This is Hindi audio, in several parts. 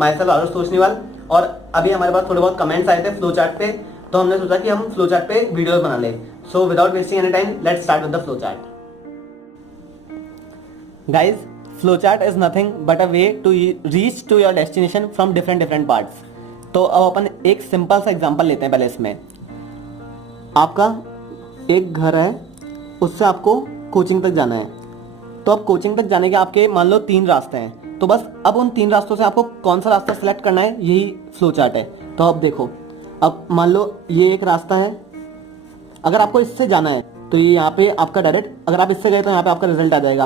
माई सेल्फ आदर्श तोषनीवाल। और अभी हमारे पास थोड़े बहुत कमेंट्स आए थे फ्लो चार्ट पे, तो हमने सोचा कि हम फ्लो चार्ट पे वीडियो बना लें। So without wasting any time let's start with the flow chart. Guys, flow chart is nothing but a way to reach to your destination from different parts. तो अब अपन एक सिंपल सा एग्जांपल लेते हैं। पहले इसमें आपका एक घर है, उससे आपको कोचिंग तक जाना है। तो अब कोचिंग तक जाने के आपके मान लो 3 रास्ते हैं। तो बस अब उन 3 रास्तों से आपको कौन सा रास्ता सेलेक्ट करना है, यही फ्लो चार्ट है। तो अब देखो, अब मान लो ये एक रास्ता है, अगर आपको इससे जाना है तो ये यहाँ पे आपका डायरेक्ट, अगर आप इससे गए तो यहाँ पे आपका रिजल्ट आ जाएगा।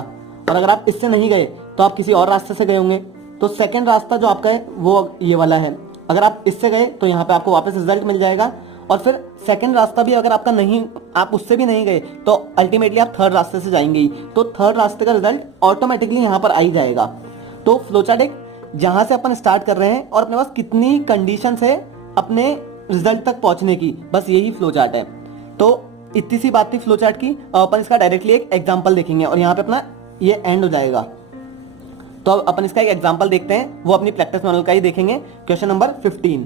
और अगर आप इससे नहीं गए तो आप किसी और रास्ते से गए होंगे, तो सेकेंड रास्ता जो आपका है वो ये वाला है। अगर आप इससे गए तो यहाँ पे आपको वापस रिजल्ट मिल जाएगा। और फिर सेकंड रास्ता भी अगर आपका नहीं, आप उससे भी नहीं गए तो अल्टीमेटली आप थर्ड रास्ते से जाएंगे ही, तो थर्ड रास्ते का रिजल्ट ऑटोमेटिकली यहाँ पर आ ही जाएगा। तो फ्लो चार्ट एक जहाँ से अपन स्टार्ट कर रहे हैं और अपने पास कितनी कंडीशन है अपने रिजल्ट तक पहुंचने की, बस यही फ्लो चार्ट है। तो इतनी सी बात थी फ्लो चार्ट की। अपन इसका डायरेक्टली एक एग्जाम्पल देखेंगे और यहाँ पे अपना ये एंड हो जाएगा। तो अब अपन इसका एक एग्जाम्पल देखते हैं, वो अपनी प्रैक्टिस मैनुअल का ही देखेंगे। Question number 15।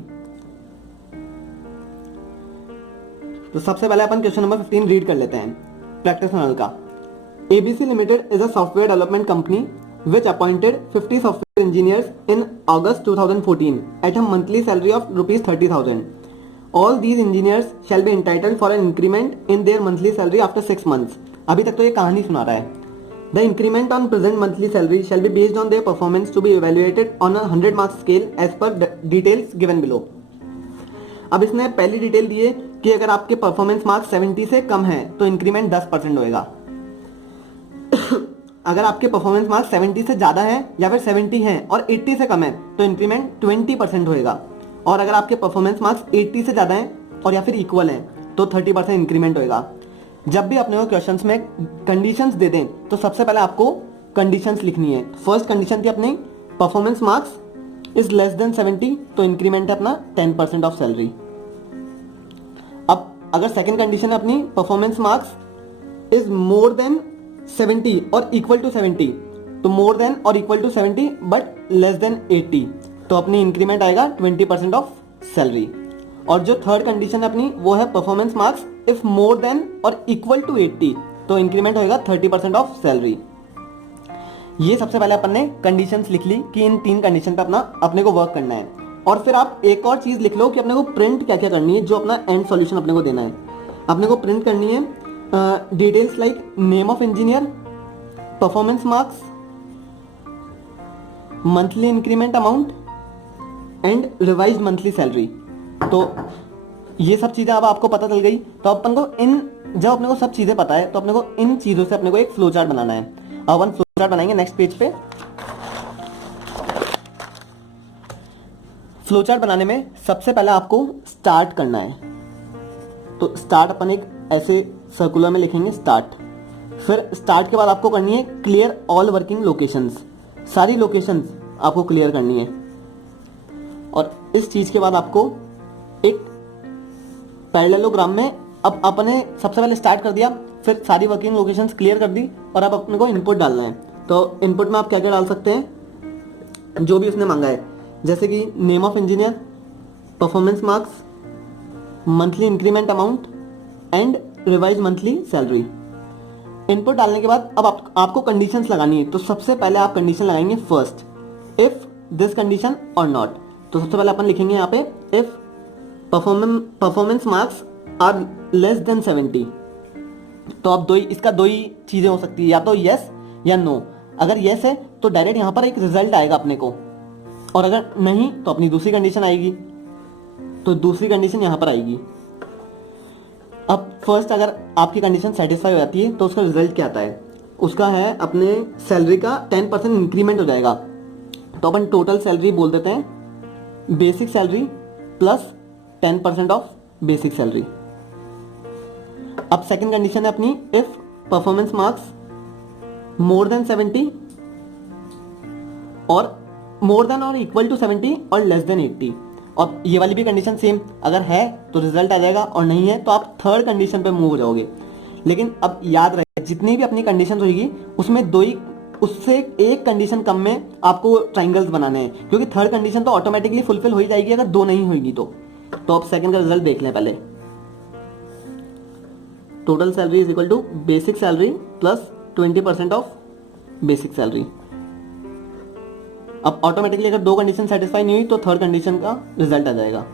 तो सबसे पहले अपन क्वेश्चन नंबर 15 रीड कर लेते हैं प्रैक्टिस मैनुअल का। ABC limited is a software development company which appointed 50 software engineers in August 2014 at a monthly salary of rupees 30,000. All these engineers shall be entitled for an increment in their monthly salary after 6 months. अभी तक तो ये कहानी सुना रहा है। The increment on present monthly salary shall be based on their performance to be evaluated on a 100 mark scale as per details given below. अब इसने पहली डिटेल दी है कि अगर आपके परफॉर्मेंस मार्क्स 70 से कम है तो इंक्रीमेंट 10% होएगा। अगर आपके परफॉर्मेंस मार्क्स 70 से ज्यादा है या फिर 70 है और 80 से कम है तो इंक्रीमेंट 20% होएगा। और अगर आपके परफॉर्मेंस मार्क्स 80 से ज्यादा है और या फिर इक्वल है तो 30% इंक्रीमेंट होएगा। जब भी अपने को क्वेश्चंस में कंडीशंस दे दें तो सबसे पहले आपको कंडीशंस लिखनी है। फर्स्ट कंडीशन थी अपनी performance marks is less than 70, तो इंक्रीमेंट है अपना 10% ऑफ सैलरी। अब अगर सेकंड कंडीशन है अपनी performance marks is more than 70 और इक्वल टू 70, तो मोर देन और equal to 70 but less than 80, तो अपनी इंक्रीमेंट आएगा 20% ऑफ सैलरी। और जो थर्ड कंडीशन है अपनी वो है performance marks if more than और इक्वल टू 80, तो इंक्रीमेंट होएगा 30% ऑफ सैलरी। ये सबसे पहले अपन ने कंडीशंस लिख ली कि इन 3 कंडीशन पे अपने को वर्क करना है। और फिर आप एक और चीज लिख लो कि अपने को प्रिंट क्या क्या करनी है, जो अपना एंड सॉल्यूशन अपने को देना है। अपने को प्रिंट करनी है details like name of engineer, performance marks, monthly increment amount and revised monthly salary. तो ये सब चीजें अब आपको पता चल गई। तो अपन को जब अपने को सब चीजें पता है तो अपने को इन चीजों से अपने को एक फ्लो चार्ट बनाना है। अब अपन फ्लो चार्ट बनाएंगे नेक्स्ट पेज पे। फ्लो चार्ट बनाने में सबसे पहले आपको स्टार्ट करना है। तो स्टार्ट अपन एक ऐसे सर्कुलर में लिखेंगे स्टार्ट। फिर स्टार्ट के बाद आपको करनी है क्लियर ऑल वर्किंग लोकेशंस, सारी लोकेशंस आपको क्लियर करनी है। और इस चीज के बाद आपको एक पैरेललोग्राम में, अब अपने सबसे पहले स्टार्ट कर दिया, फिर सारी वर्किंग लोकेशंस क्लियर कर दी और अब अपने को इनपुट डालना है। तो इनपुट में आप क्या क्या डाल सकते हैं, जो भी उसने मांगा है, जैसे कि name of engineer, performance marks, monthly increment amount and revise monthly salary. Input डालने के बाद अब आपको कंडीशंस लगानी है। तो सबसे पहले आप कंडीशन लगाएंगे फर्स्ट, इफ दिस कंडीशन और नॉट। तो सबसे पहले अपन लिखेंगे यहाँ पे if performance marks are less than 70। तो अब इसका दो ही चीजें हो सकती है, या तो यस या नो। अगर यस है तो डायरेक्ट यहाँ पर एक रिजल्ट आएगा अपने को, और अगर नहीं तो अपनी दूसरी कंडीशन आएगी। तो दूसरी कंडीशन यहाँ पर आएगी। अब फर्स्ट अगर आपकी कंडीशन सेटिस्फाई हो जाती है तो उसका रिजल्ट क्या आता है, उसका है अपने सैलरी का 10% इंक्रीमेंट हो जाएगा। तो अपन टोटल सैलरी बोल देते हैं basic salary plus 10% of basic salary. अब सेकंड कंडीशन है अपनी if performance marks more than 70 और मोर देन और इक्वल टू 70 और लेस देन 80। और ये वाली भी कंडीशन सेम, अगर है तो रिजल्ट आ जाएगा और नहीं है तो आप थर्ड कंडीशन पे मूव हो जाओगे। लेकिन अब याद रहे जितनी भी अपनी कंडीशन होगी उसमें दो ही उससे एक कंडीशन कम में आपको ट्राइंगल्स बनाने हैं, क्योंकि थर्ड कंडीशन तो ऑटोमेटिकली फुलफिल हो ही जाएगी अगर 2 नहीं होगी तो। अब सेकंड का रिजल्ट देख लें पहले। Total salary is equal to basic salary plus 20% of basic salary. अब ऑटोमेटिकली अगर 2 कंडीशन सेटिस्फाई नहीं हुई तो थर्ड कंडीशन का रिजल्ट आ जाएगा।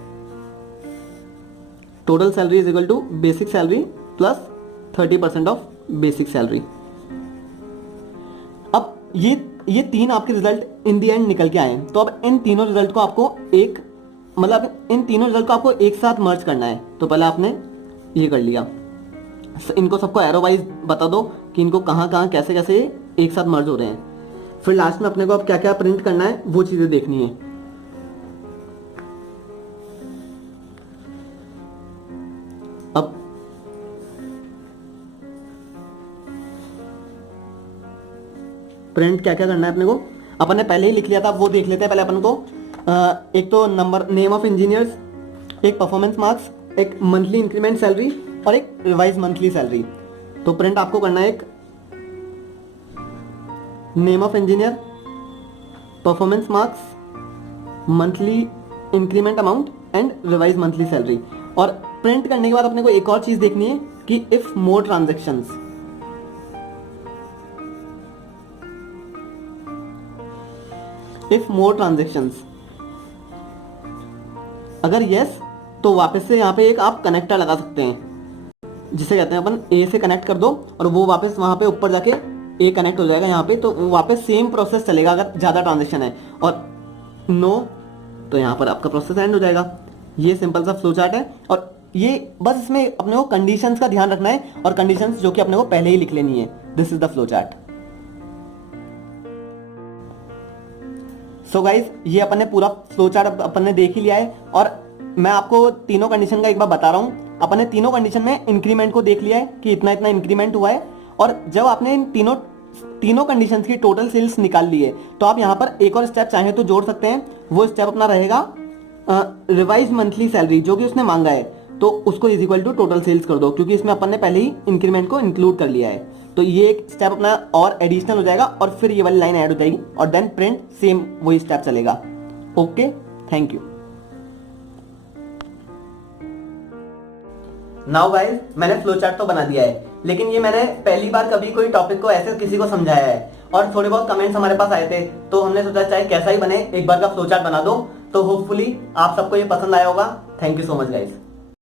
Total salary is equal to basic salary plus 30% of basic salary. अब ये 3 आपके रिजल्ट इन दी एंड निकल के आए। तो अब इन तीनों रिजल्ट को आपको इन तीनों रिजल्ट को आपको एक साथ मर्ज करना है। तो पहले आपने ये कर लिया, इनको सबको एरो वाइज बता दो कि इनको कहाँ कहाँ कैसे कैसे एक साथ मर्ज हो रहे हैं। फिर लास्ट में अपने को अब क्या क्या प्रिंट करना है वो चीजें देखनी है। अब प्रिंट क्या क्या करना है अपने को, अपन ने पहले ही लिख लिया था, वो देख लेते हैं पहले अपन को। एक तो नंबर नेम ऑफ इंजीनियर्स, एक परफॉर्मेंस मार्क्स, एक मंथली इंक्रीमेंट सैलरी और एक रिवाइज मंथली सैलरी। तो प्रिंट आपको करना है एक name of engineer, performance marks, monthly increment amount and revise monthly salary. और प्रिंट करने के बाद अपने को एक और चीज देखनी है कि इफ मोर ट्रांजेक्शंस, अगर यस तो वापस से यहाँ पे एक आप कनेक्टर लगा सकते हैं, जिसे कहते हैं अपन ए से कनेक्ट कर दो और वो वापस वहां पे ऊपर जाके ए कनेक्ट हो जाएगा यहाँ पे। तो वापस सेम प्रोसेस चलेगा अगर ज़्यादा ट्रांजेक्शन है, और नो तो यहाँ पर आपका प्रोसेस एंड हो जाएगा। ये सिंपल सा फ्लो चार्ट है, और ये बस इसमें अपने को कंडीशंस का ध्यान रखना है, और कंडीशंस जो कि अपने को पहले ही लिख लेनी है। This is the flow chart. So guys, ये अपन ने पूरा फ्लो चार्ट अपन ने देख ही लिया है, और मैं आपको तीनों कंडीशन का एक बार बता रहा हूँ। अपन ने तीनों कंडीशन में इंक्रीमेंट को देख लिया है कि इतना इतना इंक्रीमेंट हुआ है, और जब आपने इन तीनों कंडीशंस की टोटल सेल्स निकाल ली है तो आप यहाँ पर एक और स्टेप चाहे तो जोड़ सकते हैं। वो स्टेप अपना रहेगा रिवाइज मंथली सैलरी, जो कि उसने मांगा है, तो उसको is equal to total sales कर दो, क्योंकि इसमें अपन ने पहले ही इंक्रीमेंट को इंक्लूड कर लिया है। तो ये एक स्टेप अपना और एडिशनल हो जाएगा, और फिर ये वाली लाइन ऐड हो जाएगी, और देन प्रिंट सेम वही स्टेप चलेगा। Okay, thank you. Now guys, मैंने फ्लो चार्ट तो बना दिया है, लेकिन ये मैंने पहली बार कभी कोई टॉपिक को ऐसे किसी को समझाया है, और थोड़े बहुत कमेंट्स हमारे पास आए थे, तो हमने सोचा चाहे कैसा ही बने एक बार का फ्लो चार्ट बना दो। तो होपफुली आप सबको ये पसंद आया होगा। Thank you so much guys.